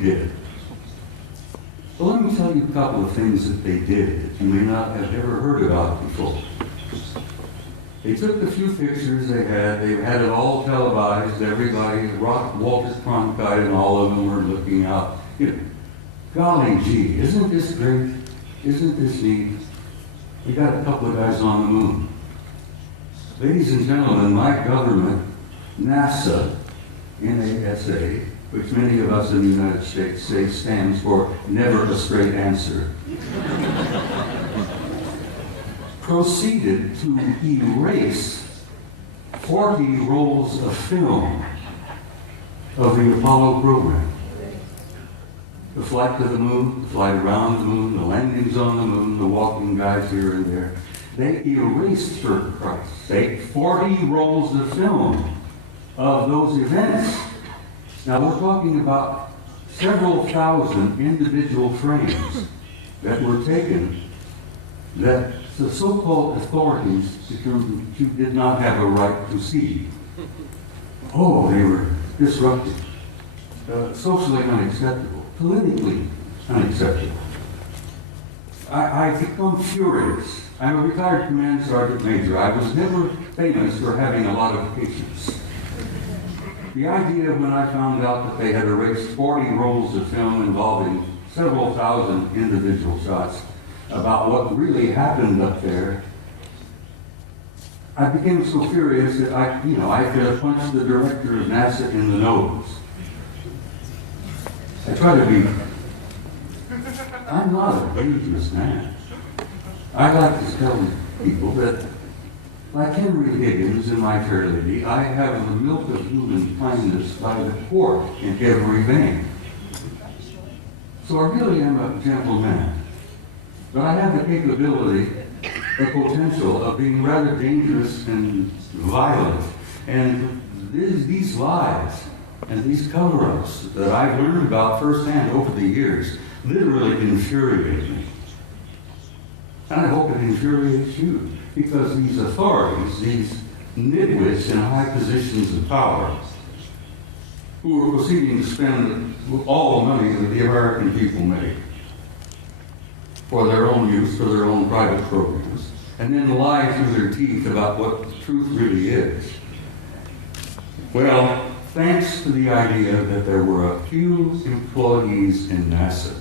did. Well, let me tell you a couple of things that they did that you may not have ever heard about before. They took the few pictures they had it all televised, everybody, Walter Cronkite and all of them were looking out. You know, golly gee, isn't this great? Isn't this neat? We got a couple of guys on the moon. Ladies and gentlemen, my government, NASA, NASA, which many of us in the United States say stands for never a straight answer, proceeded to erase 40 rolls of film of the Apollo program. The flight to the moon, the flight around the moon, the landings on the moon, the walking guys here and there. They erased, for Christ's sake, 40 rolls of film of those events. Now we're talking about several thousand individual frames that were taken that the so-called authorities determined you did not have a right to see. Oh, they were disruptive, socially unacceptable, politically unacceptable. I become furious. I'm a retired command sergeant major. I was never famous for having a lot of patience. The idea when I found out that they had erased 40 rolls of film involving several thousand individual shots about what really happened up there, I became so furious that I could have punched the director of NASA in the nose. I try to be, I'm not a dangerous man. I like to tell people that, like Henry Higgins in My Fair Lady, I have the milk of human kindness by the quart in every vein. So I really am a gentle man. But I have the capability, the potential of being rather dangerous and violent. And these lies and these cover-ups that I've learned about firsthand over the years literally infuriate me. And I hope it infuriates you, because these authorities, these nitwits in high positions of power, who are proceeding to spend all the money that the American people make for their own use, for their own private programs, and then lie through their teeth about what the truth really is. Well, thanks to the idea that there were a few employees in NASA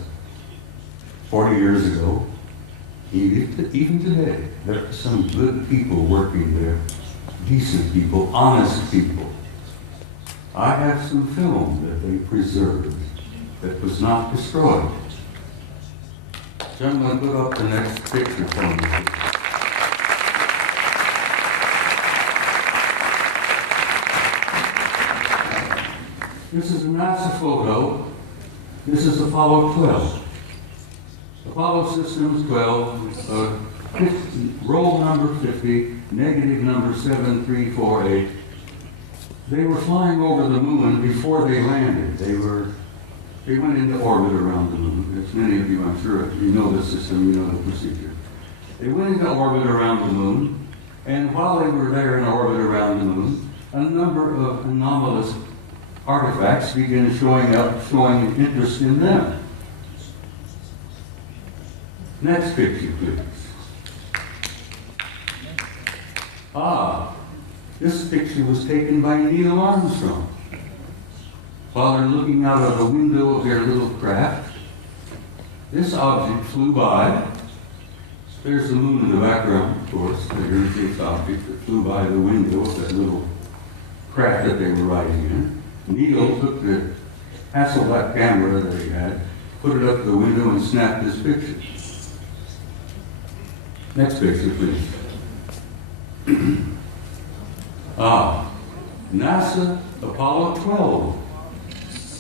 40 years ago, even today, there are some good people working there, decent people, honest people. I have some film that they preserved that was not destroyed. Gentlemen, put up the next picture for me. This is a NASA photo. This is Apollo 12. Apollo Systems 12, roll number 50, negative number 7348. They were flying over the moon before they landed. They went into orbit around the moon. As many of you, I'm sure, you know the system, you know the procedure. They went into orbit around the moon, and while they were there in orbit around the moon, a number of anomalous artifacts began showing up, showing interest in them. Next picture, please. This picture was taken by Neil Armstrong. While they're looking out of the window of their little craft, this object flew by. There's the moon in the background, of course. There's this object that flew by the window of that little craft that they were riding in. Neil took the Hasselblad camera that he had, put it up to the window, and snapped this picture. Next picture, please. NASA Apollo 12.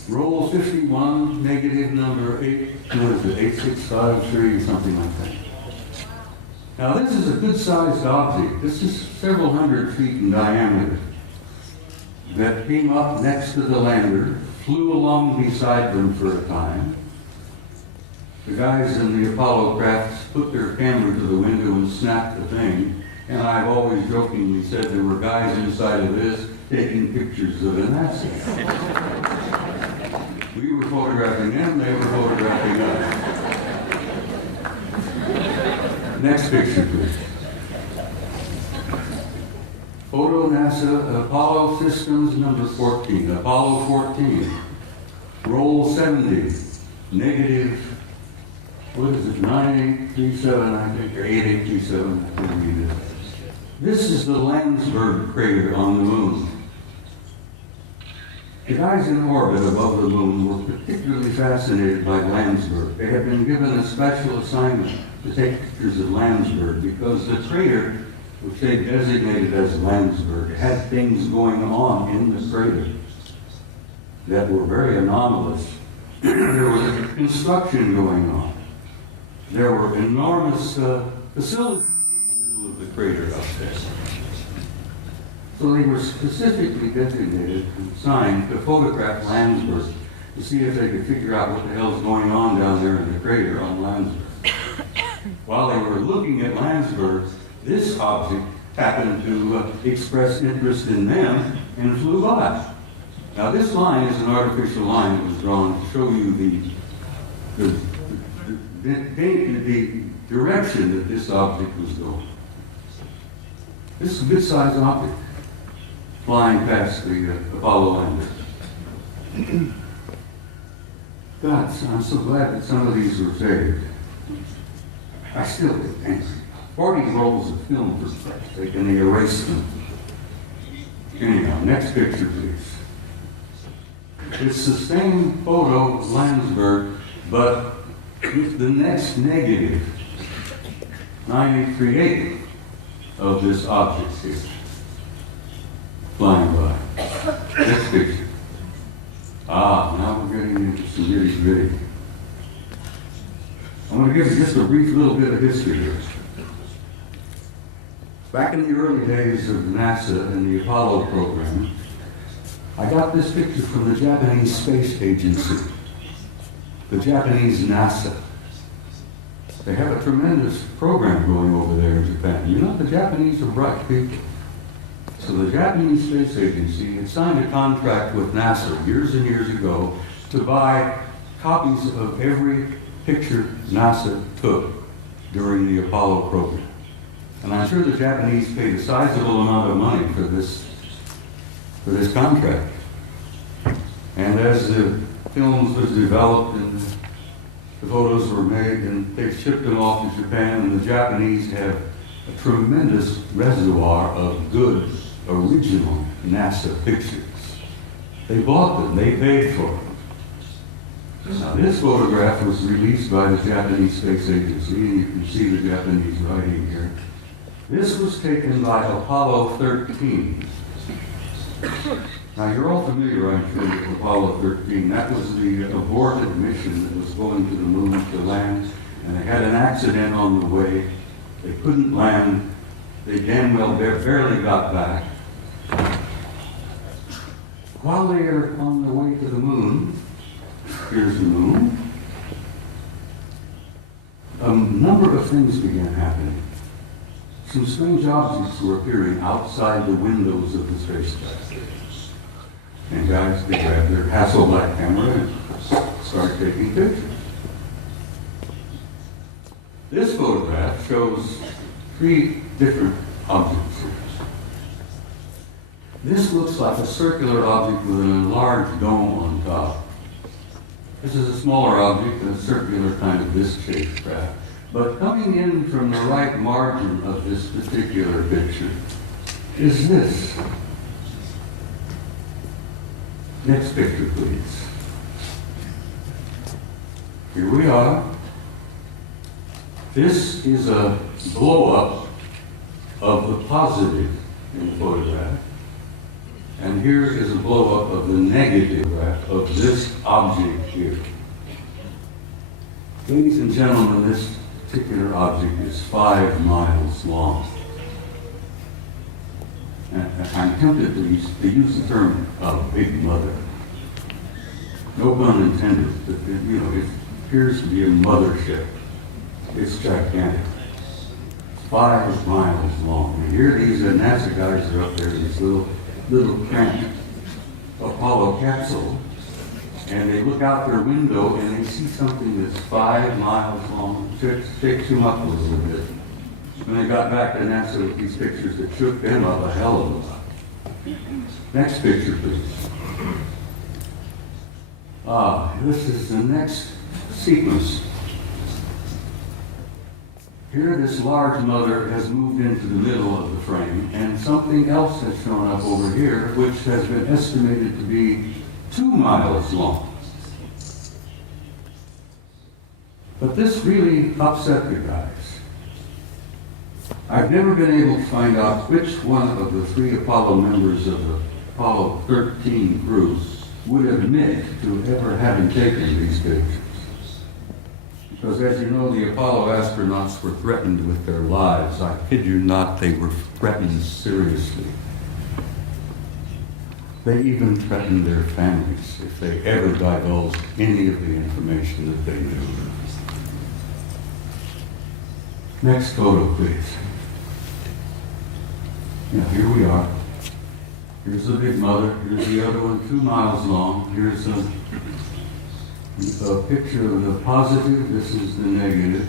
Roll 51, negative number 8653 or something like that. Now this is a good-sized object. This is several hundred feet in diameter that came up next to the lander, flew along beside them for a time. The guys in the Apollo crafts put their camera to the window and snapped the thing, and I've always jokingly said there were guys inside of this taking pictures of an asset. We were photographing them, they were photographing us. Next picture, please. Photo NASA Apollo Systems number 14, Apollo 14. Roll 70, negative, what is it, 9837, I think, or 8837, I believe it is. This is the Landsberg crater on the moon. The guys in orbit above the moon were particularly fascinated by Landsberg. They had been given a special assignment to take pictures of Landsberg because the crater, which they designated as Landsberg, had things going on in the crater that were very anomalous. There was construction going on. There were enormous facilities in the middle of the crater up there. So they were specifically designated and assigned to photograph Landsberg to see if they could figure out what the hell's going on down there in the crater on Landsberg. While they were looking at Landsberg, this object happened to express interest in them and flew by. Now this line is an artificial line that was drawn to show you the direction that this object was going. This is a good-sized object flying past the Apollo lander. God, I'm so glad that some of these were saved. I still get angry. 40 rolls of film for Christ's sake, and they erased them. Anyhow, next picture, please. It's the same photo of Landsberg, but with the next negative, 9838 of this object here, flying by. Next picture. Now we're getting into some nitty-gritty. I'm going to give you just a brief little bit of history here. Back in the early days of NASA and the Apollo program, I got this picture from the Japanese Space Agency, the Japanese NASA. They have a tremendous program going over there in Japan. You know, the Japanese are bright people. So the Japanese Space Agency had signed a contract with NASA years and years ago to buy copies of every picture NASA took during the Apollo program. And I'm sure the Japanese paid a sizable amount of money for this contract. And as the films was developed and the photos were made and they shipped them off to Japan, and the Japanese have a tremendous reservoir of good, original NASA pictures. They bought them, they paid for them. Now this photograph was released by the Japanese Space Agency, and you can see the Japanese writing here. This was taken by Apollo 13. Now you're all familiar, I'm sure, with Apollo 13. That was the aborted mission that was going to the moon to land, and they had an accident on the way. They couldn't land. They damn well barely got back. While they are on the way to the moon, here's the moon, a number of things began happening. Some strange objects were appearing outside the windows of the spacecraft. And guys, they grabbed their Hasselblad camera and started taking pictures. This photograph shows 3 different objects here. This looks like a circular object with an enlarged dome on top. This is a smaller object, a circular kind of disc-shaped craft. But coming in from the right margin of this particular picture is this. Next picture, please. Here we are. This is a blow-up of the positive in the photograph. And here is a blow-up of the negative of this object here. Ladies and gentlemen, this particular object is 5 miles long. And I'm tempted to use the term big mother. No pun intended, but it appears to be a mothership. It's gigantic. It's 5 miles long. And here these NASA guys are up there in this little cramped Apollo capsule. and they look out their window and they see something that's 5 miles long. Shakes them up a little bit. When they got back to NASA with these pictures, it shook them up a hell of a lot. Next picture, please. This is the next sequence. Here, this large mother has moved into the middle of the frame, and something else has shown up over here, which has been estimated to be 2 miles long. But this really upset the guys. I've never been able to find out which one of the 3 Apollo members of the Apollo 13 crew would admit to ever having taken these pictures. Because as you know, the Apollo astronauts were threatened with their lives. I kid you not, they were threatened seriously. They even threatened their families if they ever divulged any of the information that they knew. Next photo, please. Yeah, here we are. Here's the big mother. Here's the other one, 2 miles long. Here's a picture of the positive. This is the negative.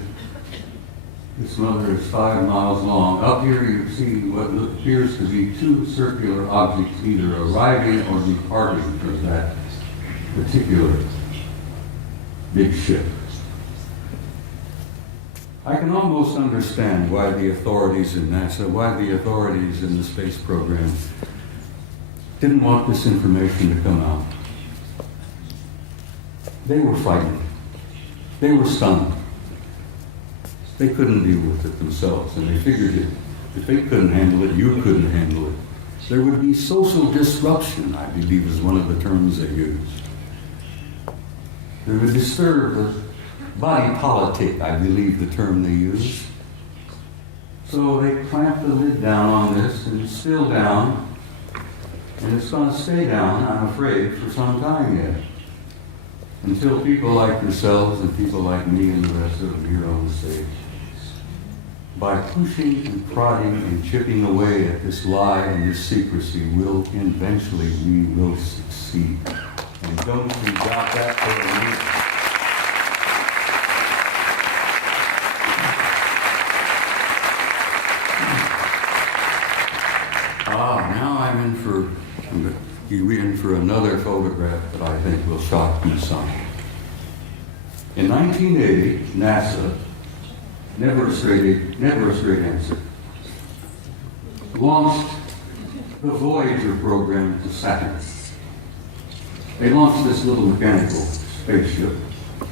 This mother is 5 miles long. Up here you see what appears to be 2 circular objects either arriving or departing from that particular big ship. I can almost understand why the authorities in NASA, why the authorities in the space program didn't want this information to come out. They were frightened. They were stunned. They couldn't deal with it themselves, and they figured if they couldn't handle it, you couldn't handle it. There would be social disruption, I believe is one of the terms they used. They would disturb the body politic, I believe the term they used. So they clamped the lid down on this, and it's still down, and it's going to stay down, I'm afraid, for some time yet. Until people like yourselves and people like me and the rest of them here on the stage, by pushing and prodding and chipping away at this lie and this secrecy, we will succeed. And don't you doubt that for a minute. Now I'm in for another photograph that I think will shock you some. In 1980, NASA, never a straight answer, launched the Voyager program to Saturn. They launched this little mechanical spaceship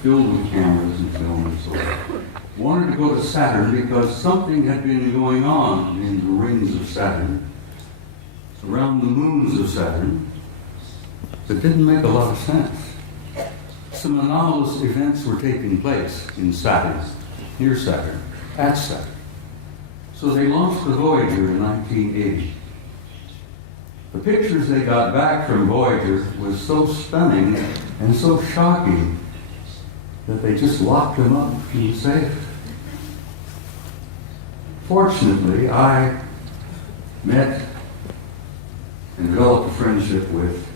filled with cameras and film and so on. Wanted to go to Saturn because something had been going on in the rings of Saturn, around the moons of Saturn, that didn't make a lot of sense. Some anomalous events were taking place in Saturn, near Saturn, at Saturn. So they launched the Voyager in 1980. The pictures they got back from Voyager was so stunning and so shocking that they just locked them up in the safe. Fortunately, I met and developed a friendship with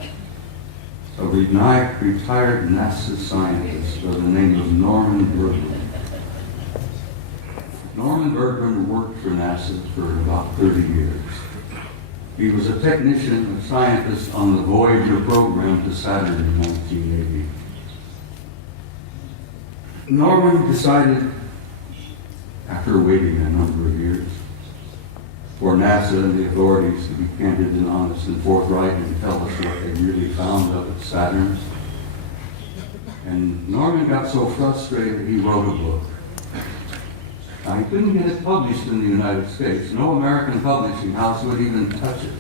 a retired NASA scientist by the name of Norman Bergman. Norman Bergman worked for NASA for about 30 years. He was a technician, a scientist on the Voyager program to Saturn in 1980. Norman decided, after waiting a number of years, for NASA and the authorities to be candid and honest and forthright and tell us what they really found up at Saturn. And Norman got so frustrated he wrote a book. Now, he couldn't get it published in the United States. No American publishing house would even touch it.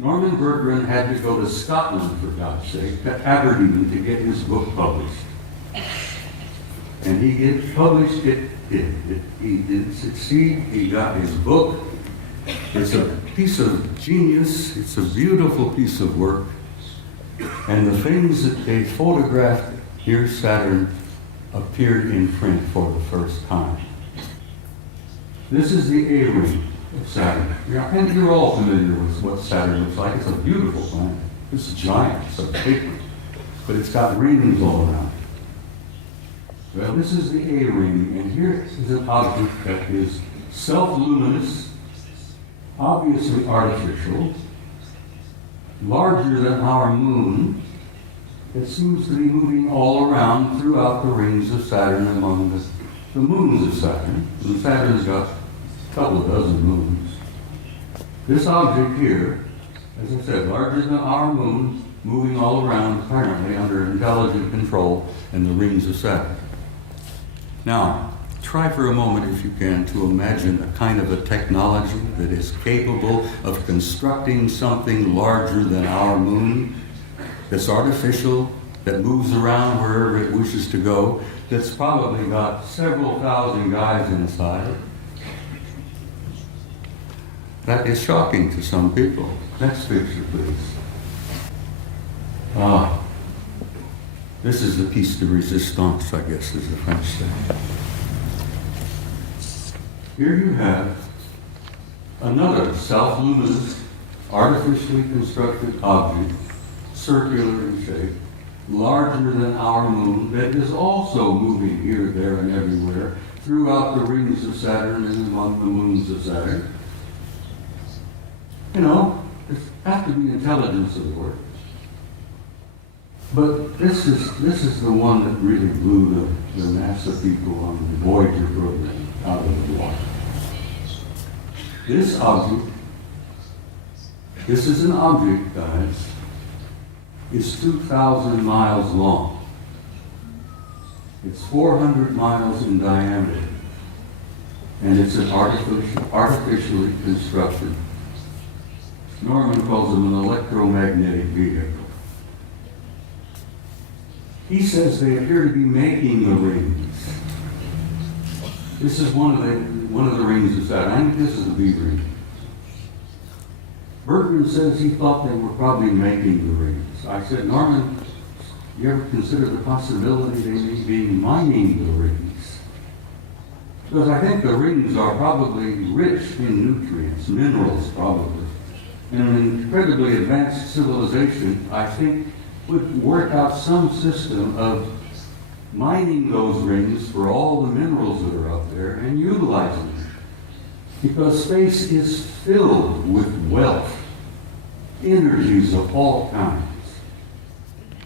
Norman Bergman had to go to Scotland, for God's sake, to Aberdeen to get his book published. And he did publish it. He did succeed. He got his book. It's a piece of genius. It's a beautiful piece of work. And the things that they photographed here, Saturn, appeared in print for the first time. This is the A-ring of Saturn. And you're all familiar with what Saturn looks like. It's a beautiful planet. It's giant. It's a big one. but it's got rings all around it. Well, this is the A ring, and here is an object that is self-luminous, obviously artificial, larger than our moon. It seems to be moving all around throughout the rings of Saturn among the moons of Saturn. And Saturn's got a couple of dozen moons. This object here, as I said, larger than our moon, moving all around apparently under intelligent control in the rings of Saturn. Now, try for a moment, if you can, to imagine a kind of a technology that is capable of constructing something larger than our moon, that's artificial, that moves around wherever it wishes to go, that's probably got several thousand guys inside. That is shocking to some people. Next picture, please. This is the piece de resistance, I guess is the French thing. Here you have another self-luminous, artificially constructed object, circular in shape, larger than our moon, that is also moving here, there, and everywhere throughout the rings of Saturn and among the moons of Saturn. You know, there has to be intelligence at work. But this is the one that really blew the NASA people on the Voyager program out of the water. This object, this is an object, guys, is 2,000 miles long. It's 400 miles in diameter. And it's an artificially constructed, Norman calls them an electromagnetic vehicle. He says they appear to be making the rings. This is one of the rings of Saturn. I think this is the B ring. Bergman says he thought they were probably making the rings. I said, Norman, you ever consider the possibility they may be mining the rings? Because I think the rings are probably rich in nutrients, minerals probably. And an incredibly advanced civilization, I think, would work out some system of mining those rings for all the minerals that are up there and utilizing them. Because space is filled with wealth, energies of all kinds.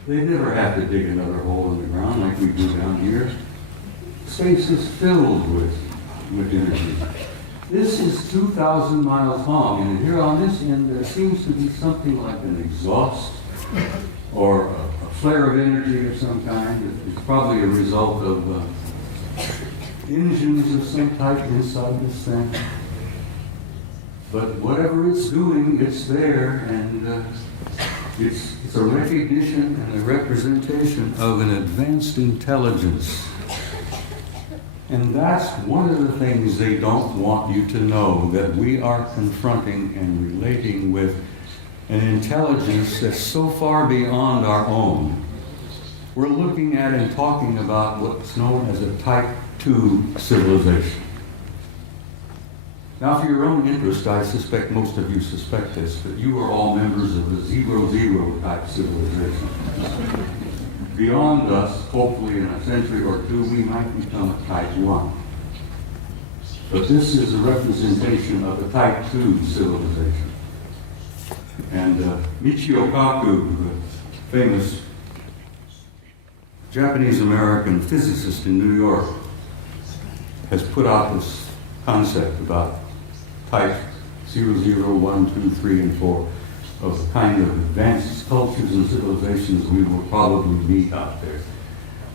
They never have to dig another hole in the ground like we do down here. Space is filled with energy. This is 2,000 miles long, and here on this end there seems to be something like an exhaust or a flare of energy of some kind. It's probably a result of engines of some type inside this thing. But whatever it's doing, it's there, and it's a recognition and a representation of an advanced intelligence. And that's one of the things they don't want you to know, that we are confronting and relating with an intelligence that's so far beyond our own. We're looking at and talking about what's known as a Type 2 civilization. Now, for your own interest, I suspect most of you suspect this, but you are all members of the 0-0 type civilization. Beyond us, hopefully in a century or two, we might become a Type 1. But this is a representation of the Type 2 civilization. And Michio Kaku, the famous Japanese-American physicist in New York, has put out this concept about Type 0, 1, 2, 3, and 4 of the kind of advanced cultures and civilizations we will probably meet out there.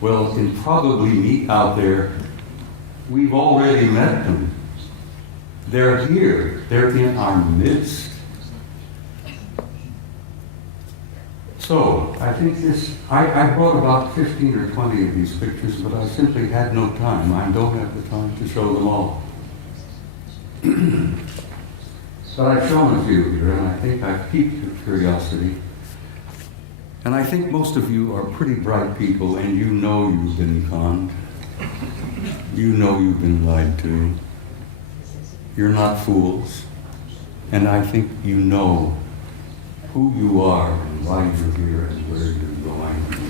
Well, in probably meet out there, we've already met them. They're here. They're in our midst. So, I think I brought about 15 or 20 of these pictures, but I simply had no time. I don't have the time to show them all. But I've shown a few here, and I think I've piqued your curiosity. And I think most of you are pretty bright people, and you know you've been conned. You know you've been lied to. You're not fools. And I think you know who you are and why you're here and where you're going.